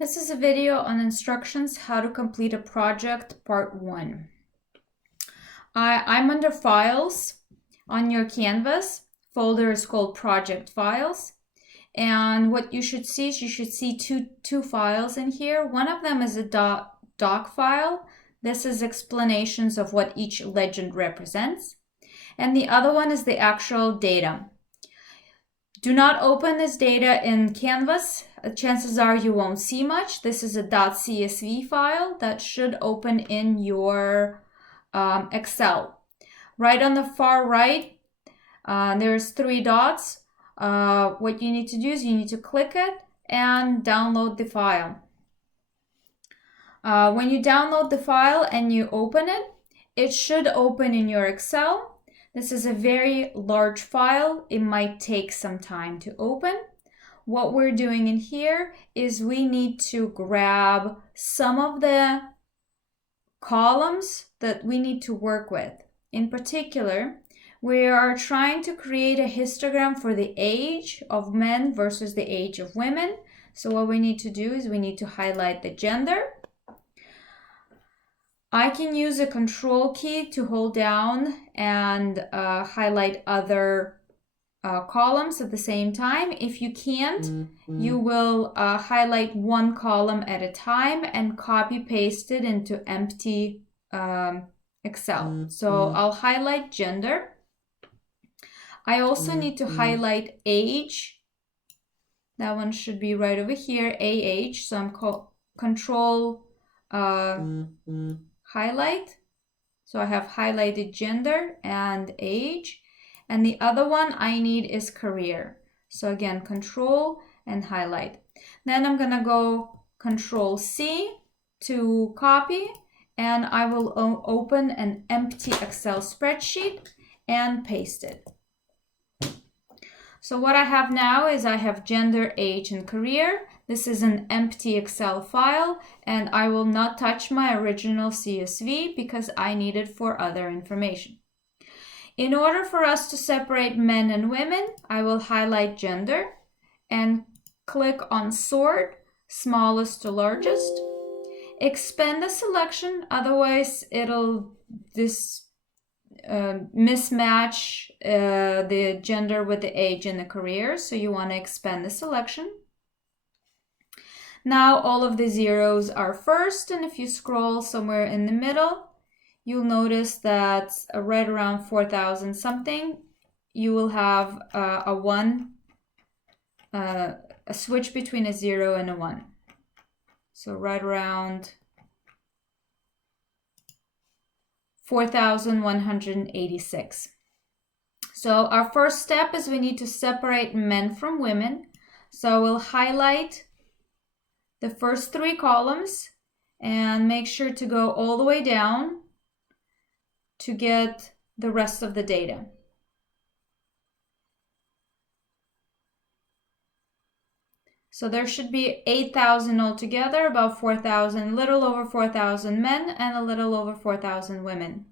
This is a video on instructions how to complete a project part 1. I'm under files on your Canvas. Folder is called project files. And what you should see is you should see two files in here. One of them is a doc file. This is explanations of what each legend represents. And the other one is the actual data. Do not open this data in Canvas. Chances are you won't see much. This is a .csv file that should open in your Excel. Right on the far right, there's 3 dots. What you need to do is you need to click it and download the file. When you download the file and you open it, it should open in your Excel. This is a very large file. It might take some time to open. What we're doing in here is we need to grab some of the columns that we need to work with. In particular, we are trying to create a histogram for the age of men versus the age of women. So what we need to do is we need to highlight the gender. I can use a control key to hold down and highlight other columns at the same time. If you can't, you will highlight one column at a time and copy paste it into empty Excel. So I'll highlight gender. I also need to highlight age. That one should be right over here, AH. So I'm control highlight. So I have highlighted gender and age. And the other one I need is career. So again, control and highlight. Then I'm gonna go control C to copy, and I will open an empty Excel spreadsheet and paste it. So what I have now is I have gender, age, and career. This is an empty Excel file, and I will not touch my original CSV because I need it for other information. In order for us to separate men and women, I will highlight gender and click on sort, smallest to largest. Expand the selection, otherwise it'll mismatch the gender with the age and the career, so you want to expand the selection. Now all of the zeros are first, and if you scroll somewhere in the middle, you'll notice that right around 4,000 something, you will have a 1, a switch between a 0 and a 1. So right around 4,186. So our first step is we need to separate men from women. So we'll highlight the first 3 columns and make sure to go all the way down to get the rest of the data. So there should be 8,000 altogether, about 4,000, a little over 4,000 men and a little over 4,000 women.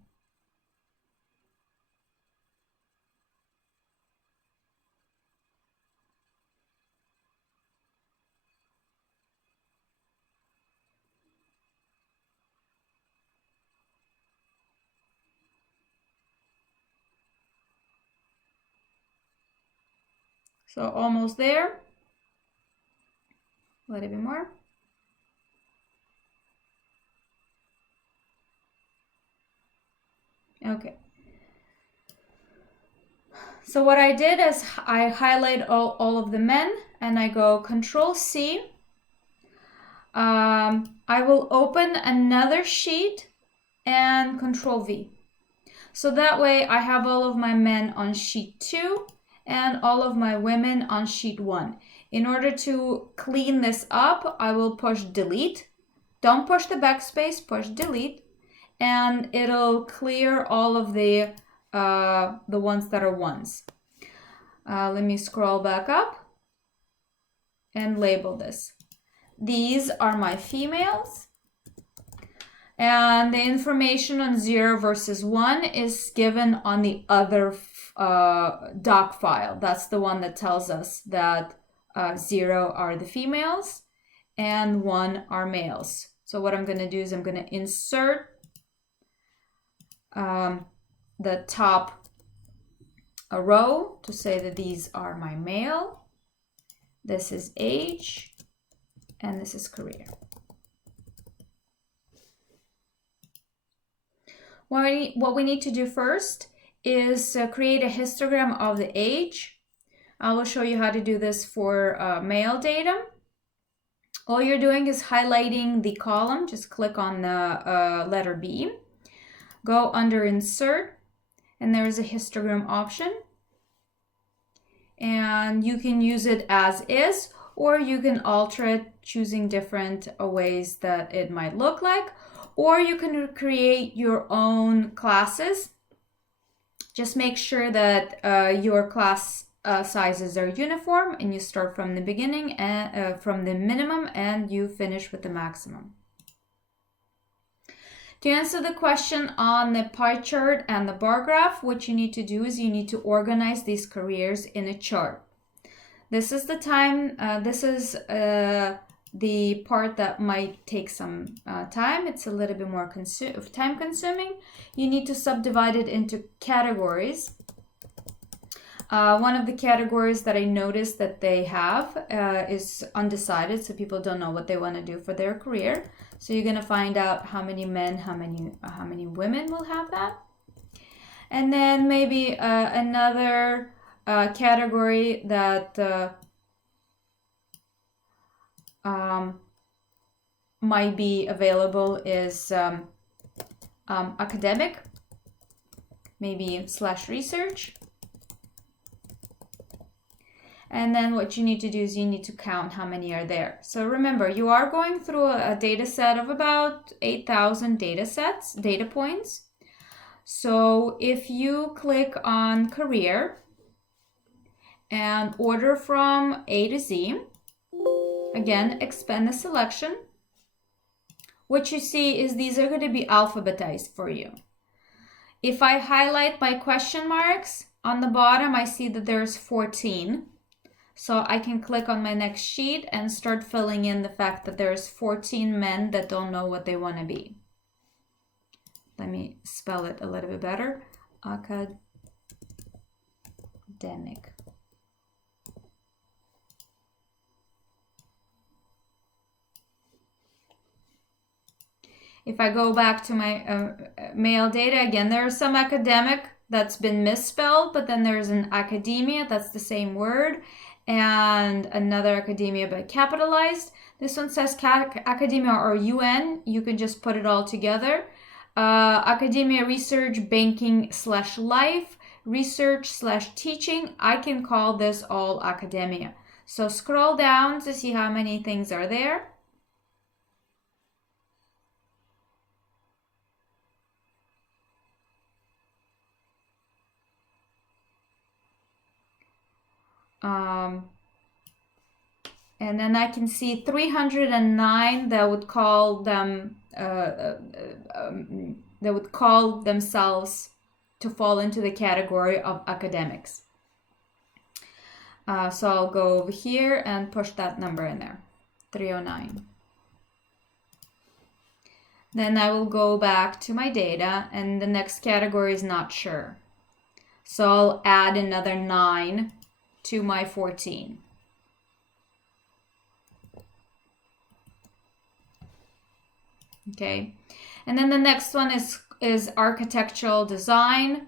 So almost there. A little bit more. Okay. So what I did is I highlight all of the men and I go Control C. I will open another sheet and Control V. So that way I have all of my men on sheet 2 and all of my women on sheet 1. In order to clean this up, I will push delete. Don't push the backspace, push delete, and it'll clear all of the ones that are ones. Let me scroll back up and label this. These are my females. And the information on 0 versus 1 is given on the other doc file. That's the one that tells us that 0 are the females and 1 are males. So what I'm going to do is I'm going to insert the top row to say that these are my male, this is age, and this is career. What we need to do first is create a histogram of the age. I will show you how to do this for male data. All you're doing is highlighting the column. Just click on the letter B. Go under Insert, and there is a histogram option. And you can use it as is, or you can alter it choosing different ways that it might look like, or you can create your own classes. Just make sure that your class sizes are uniform, and you start from the beginning and from the minimum, and you finish with the maximum. To answer the question on the pie chart and the bar graph, what you need to do is you need to organize these careers in a chart. This is the time, the part that might take some time. It's a little bit more time consuming. You need to subdivide it into categories. One of the categories that I noticed that they have is undecided, so people don't know what they want to do for their career. So you're going to find out how many men, how many women will have that. And then maybe another category that might be available is academic, maybe / research. And then what you need to do is you need to count how many are there. So remember, you are going through a data set of about 8,000 data points. So if you click on career and order from A to Z, again, expand the selection, what you see is these are going to be alphabetized for you. If I highlight my question marks on the bottom, I see that there's 14. So I can click on my next sheet and start filling in the fact that there's 14 men that don't know what they want to be. Let me spell it a little bit better. Academic. If I go back to my male data, again, there's some academic that's been misspelled, but then there's an academia, that's the same word, and another academia but capitalized. This one says academia or UN. You can just put it all together. Academia, research, banking / life, research / teaching. I can call this all academia. So scroll down to see how many things are there. And then I can see 309 that would call them that would call themselves to fall into the category of academics. So I'll go over here and push that number in there, 309. Then I will go back to my data, and the next category is not sure. So I'll add another 9 to my 14. Okay, and then the next one is architectural design.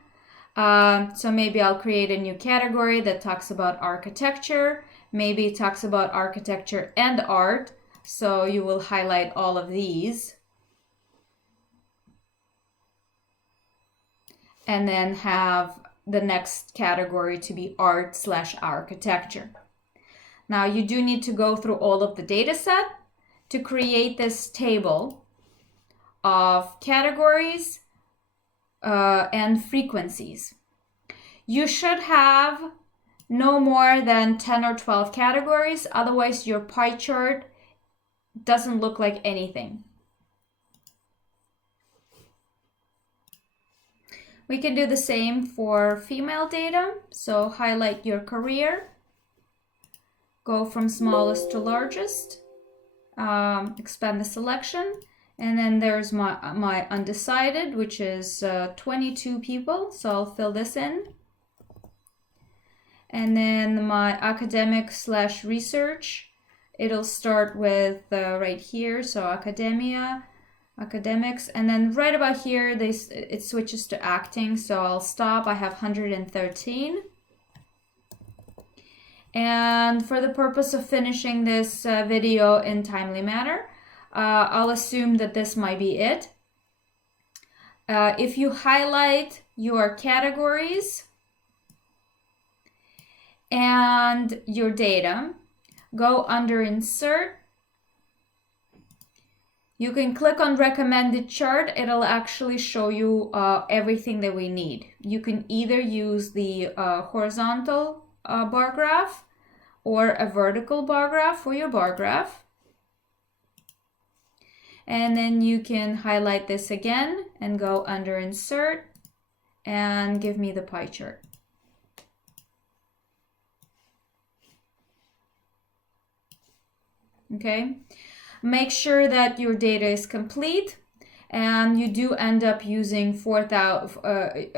So maybe I'll create a new category that talks about architecture. Maybe it talks about architecture and art. So you will highlight all of these. And then have the next category to be art / architecture. Now you do need to go through all of the data set to create this table of categories and frequencies. You should have no more than 10 or 12 categories, otherwise your pie chart doesn't look like anything. We can do the same for female data. So highlight your career, go from smallest to largest, expand the selection. And then there's my undecided, which is 22 people. So I'll fill this in. And then my academic/research, it'll start with right here. So academia, academics, and then right about here, it switches to acting. So I'll stop. I have 113. And for the purpose of finishing this video in timely manner, I'll assume that this might be it. If you highlight your categories and your data, go under Insert. You can click on Recommended Chart. It'll actually show you everything that we need. You can either use the horizontal bar graph or a vertical bar graph for your bar graph. And then you can highlight this again and go under Insert and give me the pie chart. Okay, make sure that your data is complete and you do end up using 4,000.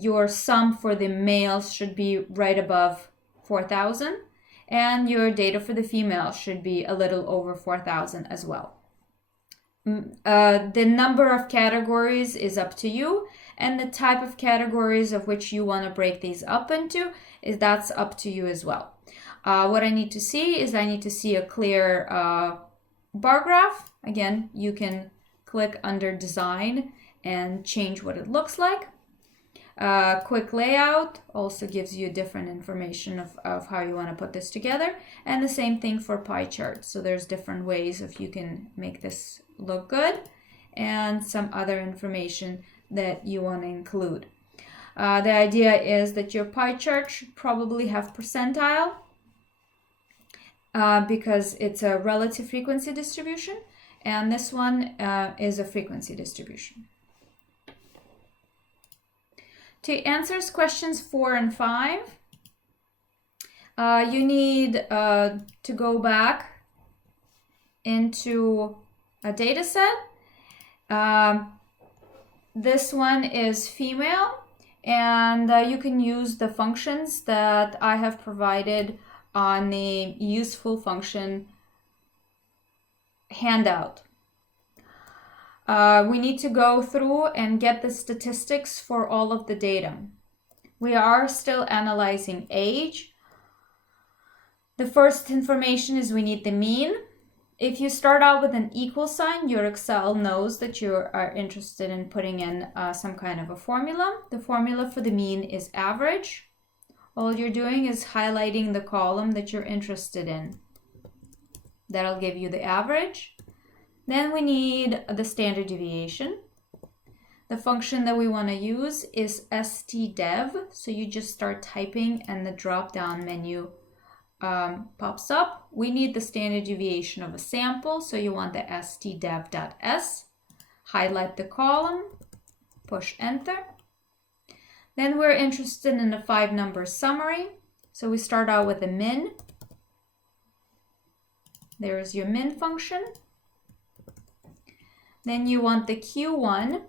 Your sum for the males should be right above 4,000 and your data for the females should be a little over 4,000 as well. The number of categories is up to you, and the type of categories of which you want to break these up into that's up to you as well. What I need to see is I need to see a clear bar graph. Again, you can click under Design and change what it looks like. Quick layout also gives you different information of how you want to put this together, and the same thing for pie charts. So there's different ways of you can make this look good, and some other information that you want to include. The idea is that your pie chart should probably have percentile because it's a relative frequency distribution, and this one is a frequency distribution. To answer questions 4 and 5, you need to go back into a data set. This one is female, and you can use the functions that I have provided on the useful function handout. We need to go through and get the statistics for all of the data. We are still analyzing age. The first information is we need the mean. If you start out with an equal sign, your Excel knows that you are interested in putting in some kind of a formula. The formula for the mean is average. All you're doing is highlighting the column that you're interested in. That'll give you the average. Then we need the standard deviation. The function that we want to use is stdev. So you just start typing and the drop-down menu pops up. We need the standard deviation of a sample. So you want the stdev.s. Highlight the column, push enter. Then we're interested in a 5-number summary. So we start out with a min. There's your min function. Then you want the Q1.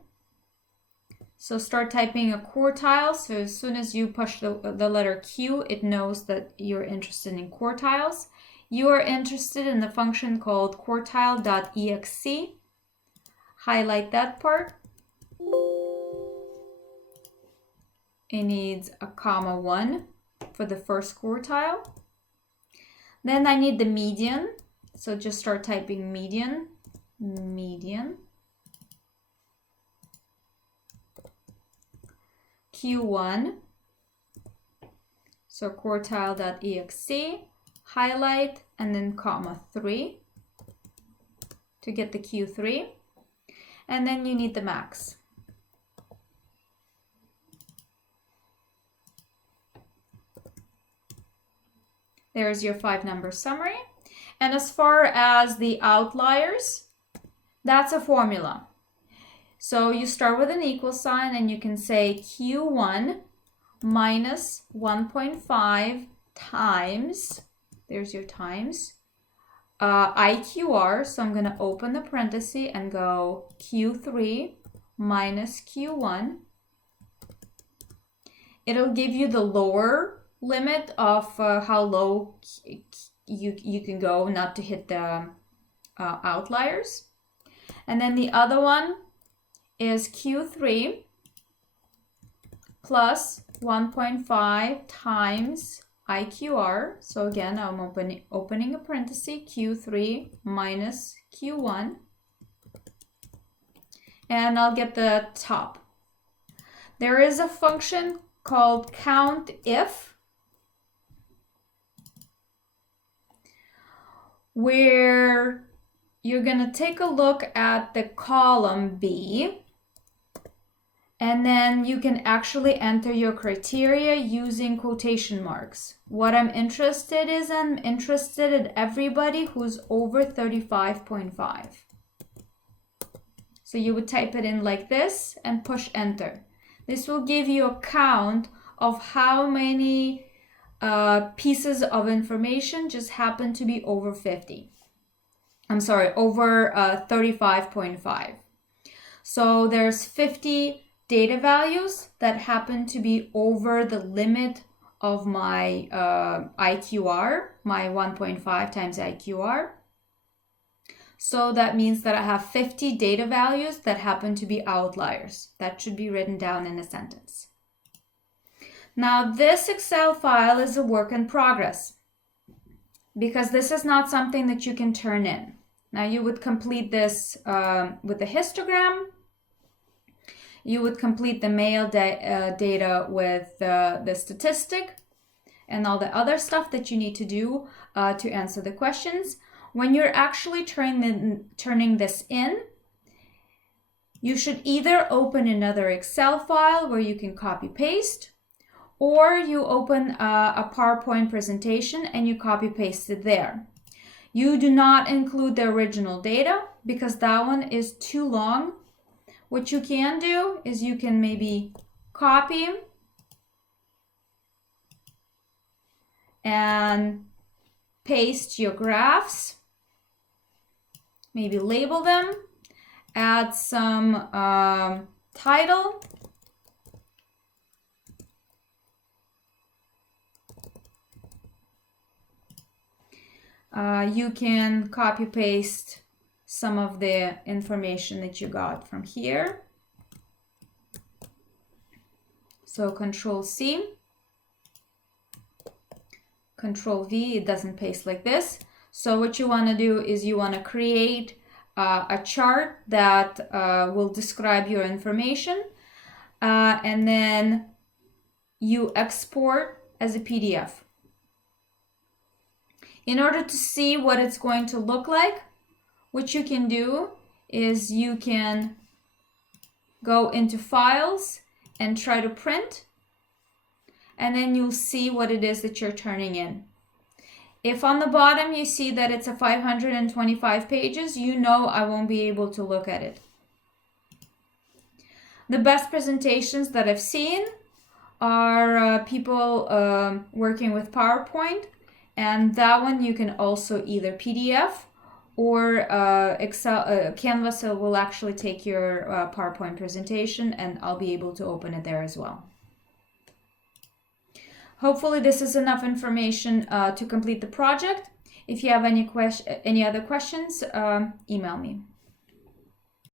So start typing a quartile. So as soon as you push the letter Q, it knows that you're interested in quartiles. You are interested in the function called quartile.exe. Highlight that part. It needs a comma 1 for the first quartile. Then I need the median. So just start typing median. Q1, so quartile.exe, highlight, and then comma 3 to get the Q3. And then you need the max. There's your 5-number summary. And as far as the outliers, that's a formula. So you start with an equal sign and you can say Q1 minus 1.5 times, there's your times, IQR. So I'm going to open the parenthesis and go Q3 minus Q1. It'll give you the lower limit of how low you can go not to hit the outliers. And then the other one is Q3 plus 1.5 times IQR. So again, I'm opening a parenthesis, Q3 minus Q1. And I'll get the top. There is a function called COUNTIF, where you're going to take a look at the column B, and then you can actually enter your criteria using quotation marks. What I'm interested in everybody who's over 35.5. So you would type it in like this and push enter. This will give you a count of how many pieces of information just happen to be over 50. I'm sorry, over 35.5. So there's 50 data values that happen to be over the limit of my IQR, my 1.5 times IQR. So that means that I have 50 data values that happen to be outliers. That should be written down in a sentence. Now this Excel file is a work in progress because this is not something that you can turn in. Now you would complete this with a histogram. You would complete the mail data with the statistic and all the other stuff that you need to do to answer the questions. When you're actually turning this in, you should either open another Excel file where you can copy paste, or you open a PowerPoint presentation and you copy paste it there. You do not include the original data because that one is too long. What you can do is you can maybe copy and paste your graphs, maybe label them, add some title, you can copy paste some of the information that you got from here. So Control C, Control V, it doesn't paste like this. So what you want to do is you want to create a chart that will describe your information, and then you export as a PDF. In order to see what it's going to look like, what you can do is you can go into Files and try to print, and then you'll see what it is that you're turning in. If on the bottom you see that it's a 525 pages, you know I won't be able to look at it. The best presentations that I've seen are people working with PowerPoint, and that one you can also either PDF or Excel. Canvas will actually take your PowerPoint presentation, and I'll be able to open it there as well. Hopefully this is enough information to complete the project. If you have any other questions, email me.